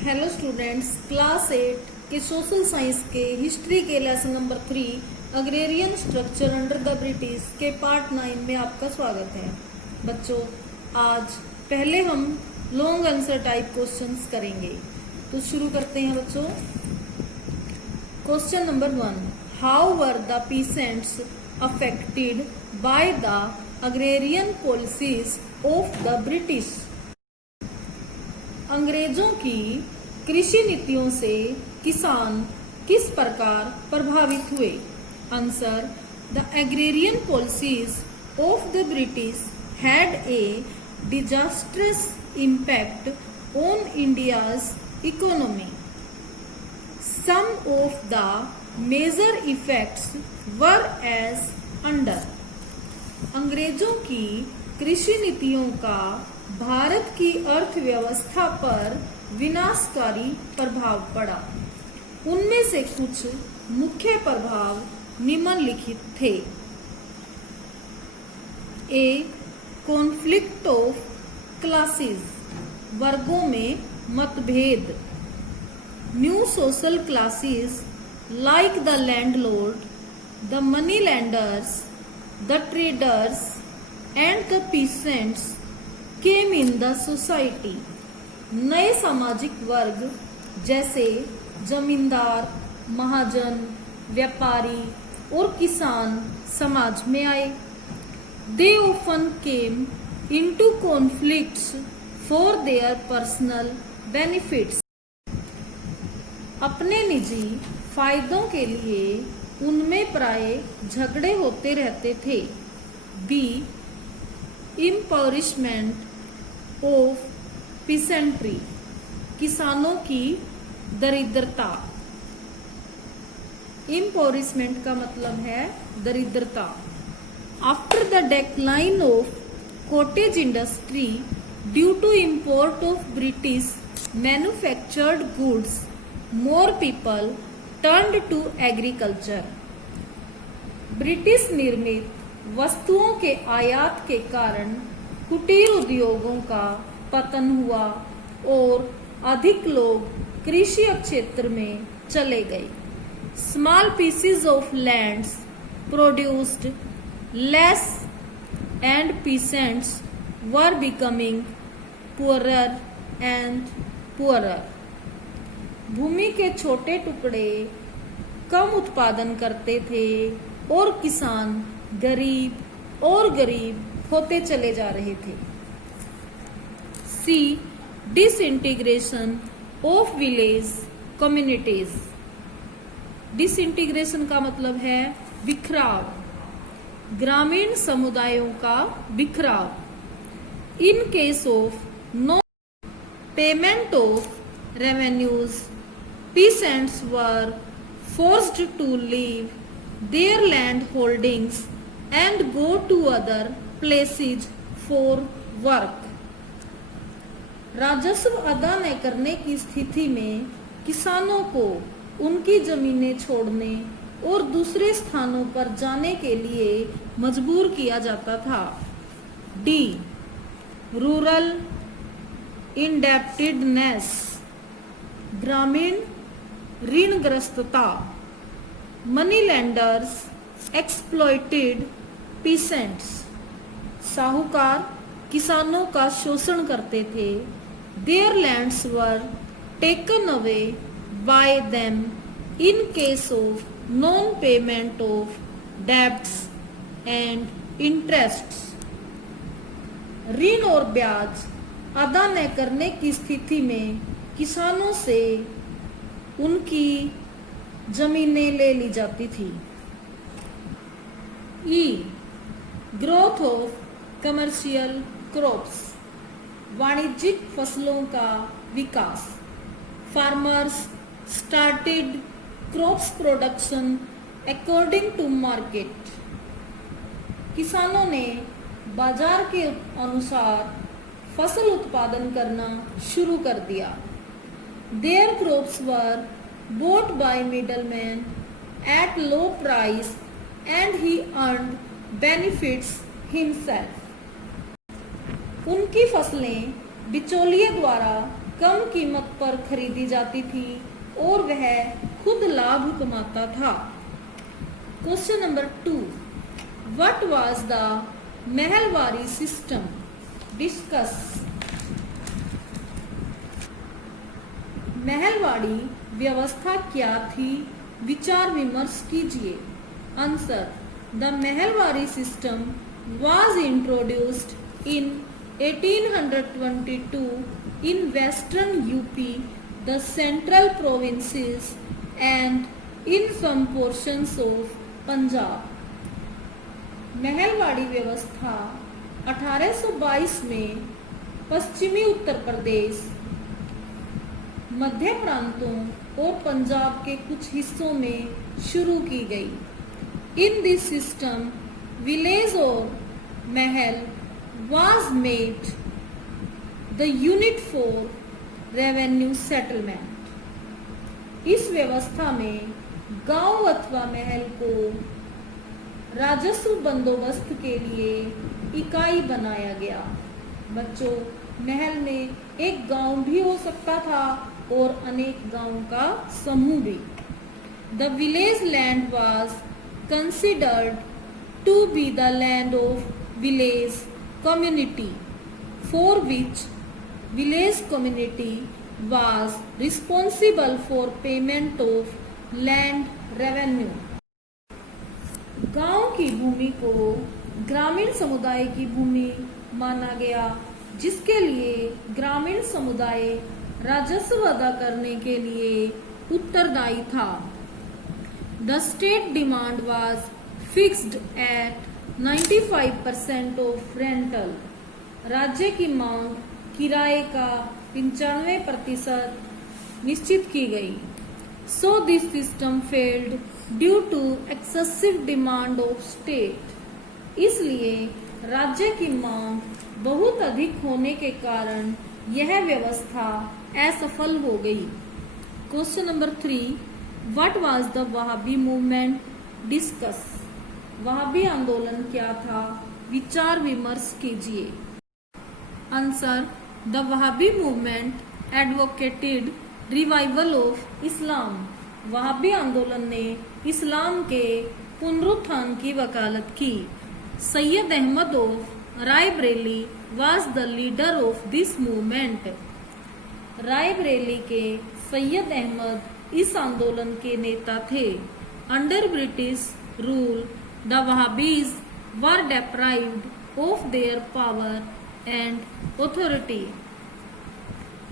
Hello students, class 8 के social science के history के lesson number 3 agrarian structure under the British के part 9 में आपका स्वागत है। बच्चों, आज पहले हम लॉन्ग आंसर टाइप क्वेश्चंस करेंगे, तो शुरू करते हैं बच्चों। Question number 1, how were the peasants affected by the agrarian policies of the British? अंग्रेजों की कृषि नीतियों से किसान किस प्रकार प्रभावित हुए? Answer, the agrarian policies of the British had a disastrous impact on India's economy. Some of the major effects were as under. अंग्रेजों की कृषि नीतियों का भारत की अर्थव्यवस्था पर विनाशकारी प्रभाव पड़ा। उनमें से कुछ मुख्य प्रभाव निम्नलिखित थे। ए, कॉन्फ्लिक्ट ऑफ क्लासेस, वर्गों में मतभेद। New social classes like the landlord, the money landers, the traders and the peasants came in the society. नए सामाजिक वर्ग जैसे जमींदार, महाजन, व्यापारी और किसान समाज में आए। They often came into conflicts for their personal benefits. अपने निजी फायदों के लिए उनमें प्राय झगड़े होते रहते थे। बी, इम्पॉवरिशमेंट ऑफ पीसेंट्री, किसानों की दरिद्रता। इम्पॉवरिशमेंट का मतलब है दरिद्रता। After the decline of cottage industry due to import of British manufactured goods, more people turned to agriculture. British निर्मित वस्तुओं के आयात के कारण कुटीर उद्योगों का पतन हुआ और अधिक लोग कृषि क्षेत्र में चले गए। Small pieces of lands produced less and peasants were becoming poorer and poorer. भूमि के छोटे टुकड़े कम उत्पादन करते थे और किसान गरीब और गरीब होते चले जा रहे थे। C, disintegration of village communities. Disintegration का मतलब है बिखराव, ग्रामीण समुदायों का बिखराव। In case of no payment of revenues, peasants were forced to leave their land holdings and go to other places for work. राजस्व अदा न करने की स्थिति में किसानों को उनकी जमीनें छोड़ने और दूसरे स्थानों पर जाने के लिए मजबूर किया जाता था। डी, रूरल इंडेप्टेडनेस, ग्रामीण ऋणग्रस्तता। मनी लैंडर्स एक्सप्लॉइटेड पीसेंट्स, साहूकार किसानों का शोषण करते थे। There lands were taken away by them in case of non payment of debts and interests. ऋण और ब्याज अदा न करने की स्थिति में किसानों से उनकी जमीनें ले ली जाती थी। E, growth of commercial crops, वाणिज्यिक फसलों का विकास। Farmers started crops production according to market. किसानों ने बाजार के अनुसार फसल उत्पादन करना शुरू कर दिया। There crops were bought by middlemen at low price and he earned benefits himself. उनकी फसलें बिचौलिए द्वारा कम कीमत पर खरीदी जाती थी और वह खुद लाभ कमाता था। Question number 2, what was the Mahalwari system? Discuss. Mahalwari व्यवस्था क्या थी? विचार विमर्श कीजिए। Answer, the Mahalwari system was introduced in 1822 in western UP, the central provinces and in some portions of Punjab. Mahalwari व्यवस्था 1822 में पश्चिमी उत्तर प्रदेश, मध्य प्रांतों और पंजाब के कुछ हिस्सों में शुरू की गई। इन दिस सिस्टम विलेज और महल was made the unit for revenue settlement. इस व्यवस्था में गांव अथवा महल को राजस्व बंदोबस्त के लिए इकाई बनाया गया। बच्चों, महल में एक गांव भी हो सकता था और अनेक गांवों का समूह भी। The village land was considered to be the land of village community, for which village community was responsible for payment of land revenue. गांव की भूमि को ग्रामीण समुदाय की भूमि माना गया, जिसके लिए ग्रामीण समुदाय राजस्व अदा करने के लिए उत्तरदायी था। The state demand was fixed at 95% of rental. राज्य की मांग किराए का 95% निश्चित की गई। So this system failed due to excessive demand of state. इसलिए राज्य की मांग बहुत अधिक होने के कारण यह व्यवस्था असफल हो गई। Question number 3, what was the Wahabi movement? Discuss. Wahabi आंदोलन क्या था? विचार विमर्श कीजिए। Answer, the Wahabi movement advocated revival of Islam. Wahabi आंदोलन ने इस्लाम के पुनरुत्थान की वकालत की। Syed Ahmad of Raebareli was the leader of this movement. Raebareli के सैयद अहमद इस आंदोलन के नेता थे। Under British rule the Wahabis were deprived of their power and authority.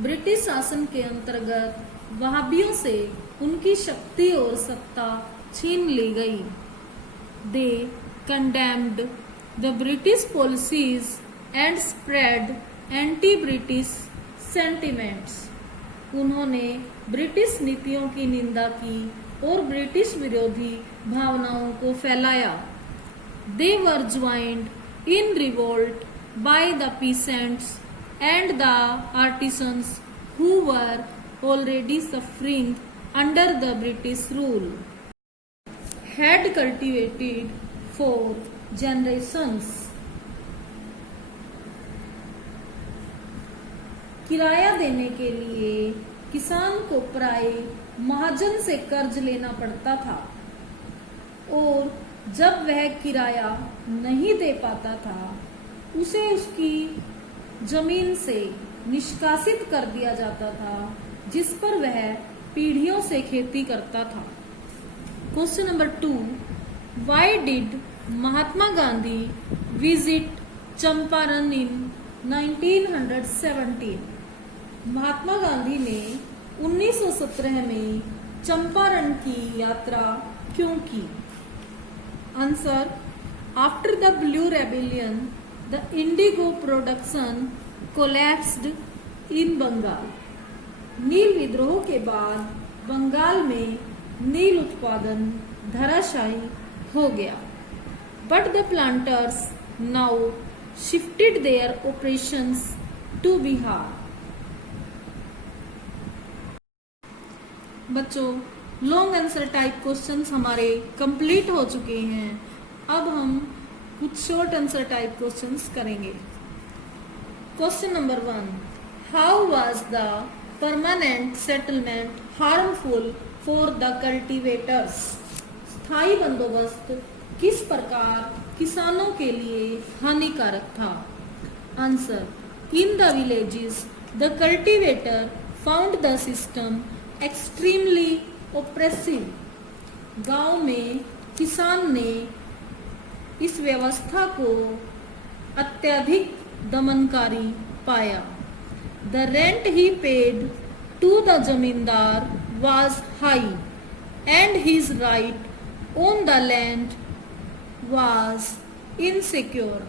British शासन के अंतर्गत वहाबियों से उनकी शक्ति और सत्ता छीन ली गई। They condemned the British policies and spread anti-British sentiments. उन्होंने ब्रिटिश नीतियों की निंदा की और ब्रिटिश विरोधी भावनाओं को फैलाया। They were joined in revolt by the peasants and the artisans who were already suffering under the British rule. Had cultivated for generations. किराया देने के लिए किसान को प्राय महाजन से कर्ज लेना पड़ता था और जब वह किराया नहीं दे पाता था उसे उसकी जमीन से निष्कासित कर दिया जाता था, जिस पर वह पीढ़ियों से खेती करता था। Question number 2, why did Mahatma Gandhi visit Champaran in 1917? Mahatma Gandhi ने 1917 में चंपारण की यात्रा क्यों की? Answer, after the blue rebellion the indigo production collapsed in Bengal. नील विद्रोह के बाद बंगाल में नील उत्पादन धराशायी हो गया। But the planters now shifted their operations to Bihar. बच्चों, लॉन्ग आंसर टाइप क्वेश्चंस हमारे कंप्लीट हो चुके हैं। अब हम कुछ शॉर्ट आंसर टाइप क्वेश्चंस करेंगे। Question number 1, how was the permanent settlement harmful for the cultivators? स्थायी बंदोबस्त किस प्रकार किसानों के लिए हानिकारक था? Answer, in the villages the cultivator found the system extremely oppressive. गांव में किसान ने इस व्यवस्था को अत्यधिक दमनकारी पाया। The rent he paid to the zamindar was high and his right on the land was insecure.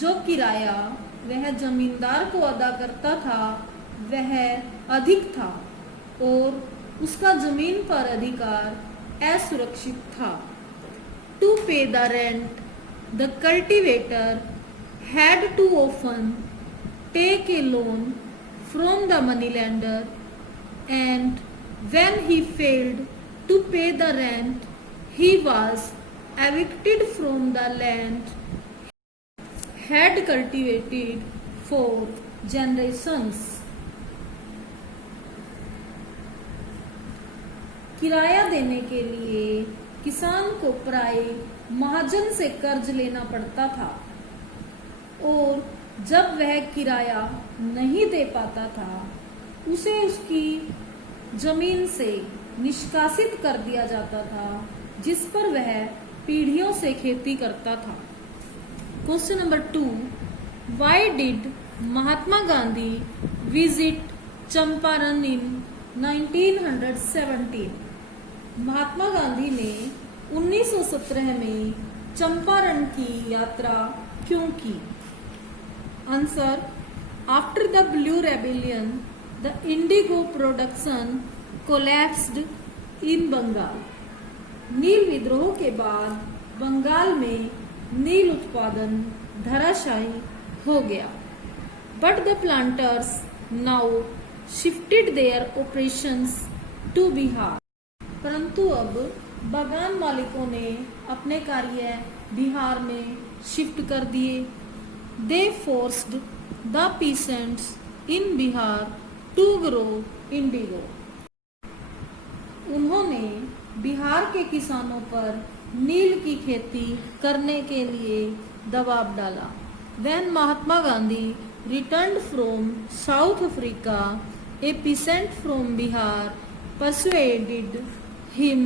जो किराया वह जमींदार को अदा करता था वह अधिक था और उसका जमीन पर अधिकार असुरक्षित था। टू पे the rent the cultivator had to often take a loan from the moneylender, and when he failed to pay the rent, he was evicted from the land he had cultivated for generations. किराया देने के लिए किसान को प्राय महाजन से कर्ज लेना पड़ता था और जब वह किराया नहीं दे पाता था उसे उसकी जमीन से निष्कासित कर दिया जाता था जिस पर वह पीढ़ियों से खेती करता था। Question number 2, why did Mahatma Gandhi visit Champaran in 1917? Mahatma Gandhi ने 1917 में चंपारण की यात्रा क्यों की? Answer, after the blue rebellion the indigo production collapsed in Bengal. नील विद्रोह के बाद बंगाल में नील उत्पादन धराशायी हो गया। But the planters now shifted their operations to Bihar. परंतु अब बागान मालिकों ने अपने कार्य बिहार में शिफ्ट कर दिए। They forced the peasants in Bihar to grow indigo. उन्होंने बिहार के किसानों पर नील की खेती करने के लिए दबाव डाला। When Mahatma Gandhi returned from South Africa, a peasant from Bihar persuaded him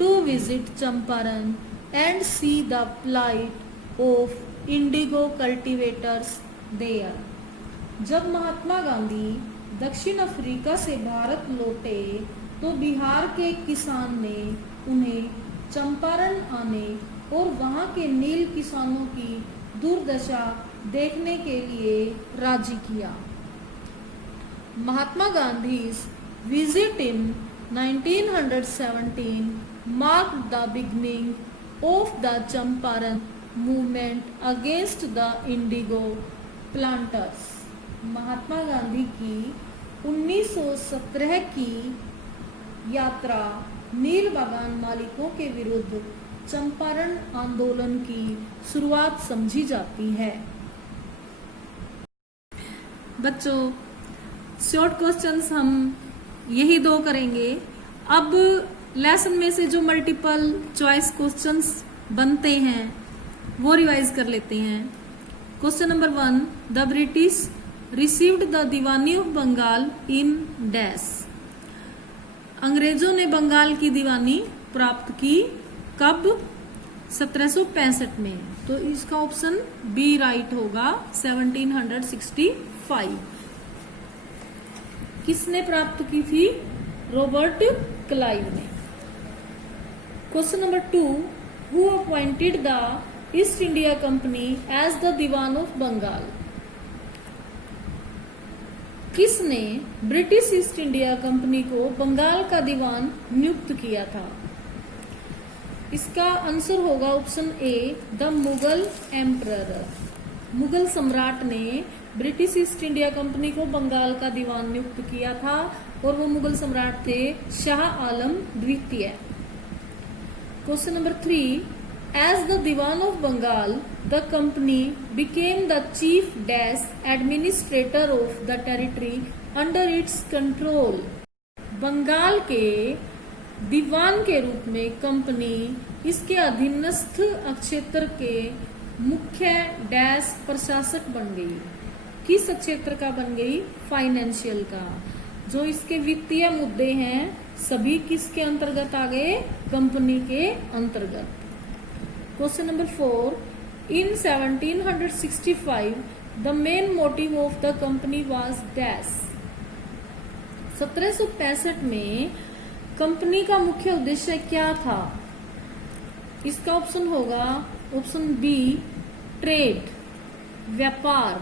to visit Champaran and see the plight of indigo cultivators there. जब महात्मा गांधी दक्षिण अफ्रीका से भारत लौटे तो बिहार के किसान ने उन्हें चंपारण आने और वहां के नील किसानों की दुर्दशा देखने के लिए राजी किया। Mahatma Gandhi's visit in 1917 marked the beginning of the Champaran movement against the indigo planters. Mahatma Gandhi की 1917 की यात्रा नील बागान मालिकों के विरुद्ध चंपारण आंदोलन की शुरुआत समझी जाती है। बच्चों, शॉर्ट क्वेश्चंस हम यही 2 करेंगे। अब लेसन में से जो मल्टीपल चॉइस क्वेश्चंस बनते हैं वो रिवाइज कर लेते हैं। Question number 1, the British received the Diwani of Bengal in dash. अंग्रेजों ने बंगाल की दीवानी प्राप्त की कब? 1765 में। तो इसका ऑप्शन बी राइट होगा, 1765। किसने प्राप्त की थी? रॉबर्ट क्लाइव ने। Question number 2, who appointed the East India Company as the Diwan of Bengal. किसने ब्रिटिश ईस्ट इंडिया कंपनी को बंगाल का दीवान नियुक्त किया था? इसका आंसर होगा option A, the Mughal emperor. Mughal सम्राट ने ब्रिटिश ईस्ट इंडिया कंपनी को बंगाल का दीवान नियुक्त किया था और वो मुगल सम्राट थे शाह आलम द्वितीय। Question number 3, as the Diwan of Bengal the company became the chief dash administrator of the territory under its control. Bengal के दीवान के रूप में कंपनी इसके अधीनस्थ क्षेत्र के मुख्य डैश प्रशासक बन गई। किस क्षेत्र का बन गई? फाइनेंशियल का। जो इसके वित्तीय मुद्दे हैं सभी किसके अंतर्गत आ गए? कंपनी के अंतर्गत। Question number 4, in 1765 the main motive of the company was dash. 1765 में कंपनी का मुख्य उद्देश्य क्या था? इसका ऑप्शन होगा ऑप्शन बी, ट्रेड, व्यापार,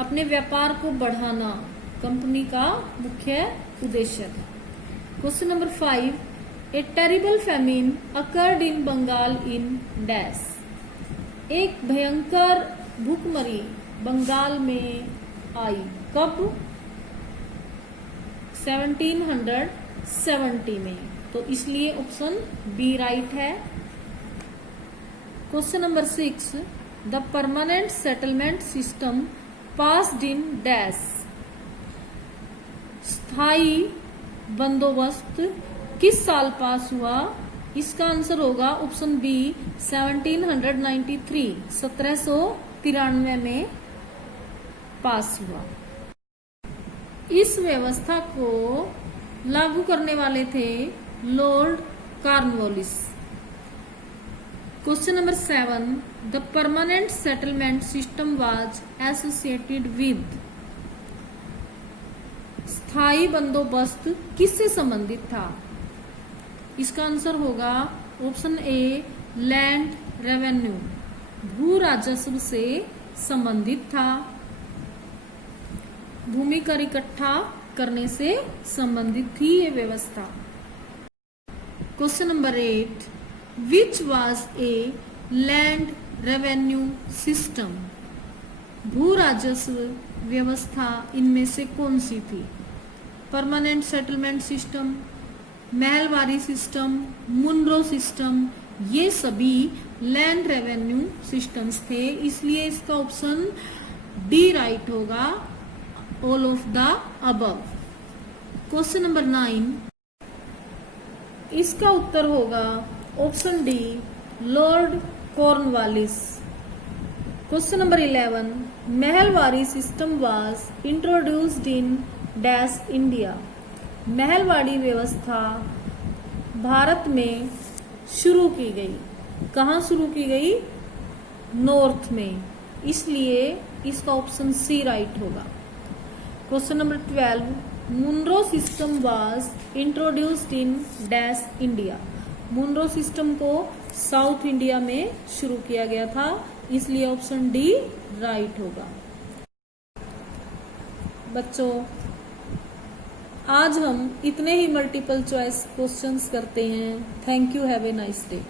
अपने व्यापार को बढ़ाना कंपनी का मुख्य उद्देश्य था। Question number 5, a terrible famine occurred in Bengal in dash. एक भयंकर भूखमरी बंगाल में आई। कब? 1770 में। तो इसलिए ऑप्शन बी राइट है। Question number 6, the permanent settlement system passed in dash. स्थायी बंदोबस्त किस साल पास हुआ? इसका आंसर होगा ऑप्शन बी 1793, 1793 में पास हुआ। इस व्यवस्था को लागू करने वाले थे Lord Cornwallis. Question number 7, the permanent settlement system was associated with. स्थायी बंदोबस्त किससे संबंधित था? इसका आंसर होगा ऑप्शन ए, लैंड रेवेन्यू, भू राजस्व से संबंधित था। भूमि कर इकट्ठा करने से संबंधित थी ये व्यवस्था। Question number 8, which was a land revenue system. भू राजस्व व्यवस्था इनमें से कौन सी थी? Permanent settlement system, Mahalwari system, Munro system, ये सभी लैंड रेवेन्यू सिस्टम्स थे। इसलिए इसका ऑप्शन डी राइट होगा, all of the above. Question number 9, इसका उत्तर होगा option D, Lord Cornwallis. Question number 11, Mahalwari system was introduced in dash India. Mahalwari व्यवस्था भारत में शुरू की गई। कहाँ शुरू की गई? नॉर्थ में। इसलिए इसका ऑप्शन सी राइट होगा। Question number 12, Munro system was introduced in dash India. Munro system को साउथ इंडिया में शुरू किया गया था। इसलिए ऑप्शन डी राइट होगा। बच्चों, आज हम इतने ही मल्टीपल चॉइस क्वेश्चंस करते हैं। Thank you, have a nice day.